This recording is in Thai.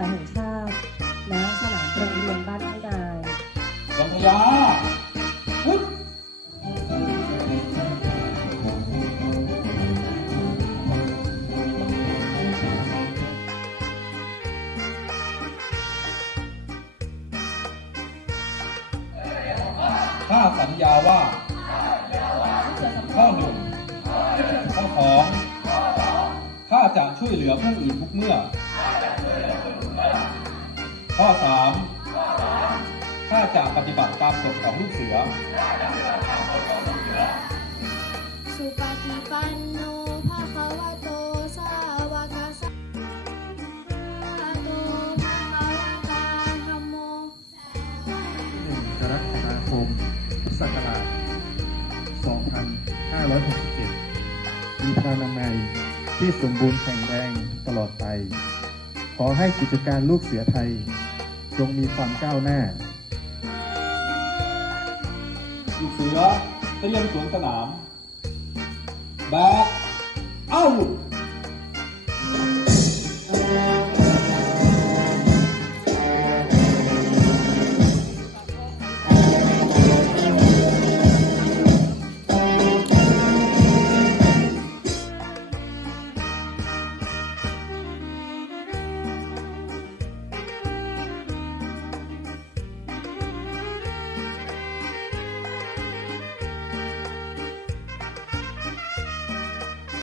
อแห่งชาติณสนามโรงเรียนบ้านไม่นายกัมพยาพุทธข้าสัญญาว่าข้อหนึ่งข้อสองข้าจะช่วยเหลือผู้อื่นทุกเมื่อ ข้อสามข้าจะปฏิบัติตามกฎของลูกเสือ สุปฏิปันโนภะคะวะโต สาวกสังโฆภะคะวะตาธัมโม หนึ่งกรกฎาคมพุทธศักราช 2567 มีพลานามัยที่สมบูรณ์แข็งแรงตลอดไป ขอให้กิจการลูกเสือไทย จงมีความก้าวหน้า ลูกเสือเตรียมสวนสนาม แบกอาวุธ